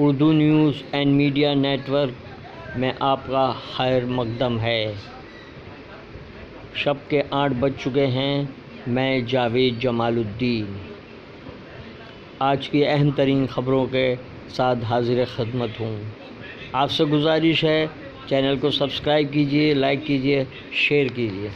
Urdu news and media network में आपका खैर मकदम है। शब के 8 बज चुके हैं। मैं जावेद जमालुद्दीन आज की अहम तरीन ख़बरों के साथ हाजिर खिदमत हूँ। आपसे गुजारिश है, चैनल को सब्सक्राइब कीजिए, लाइक कीजिए, शेयर कीजिए।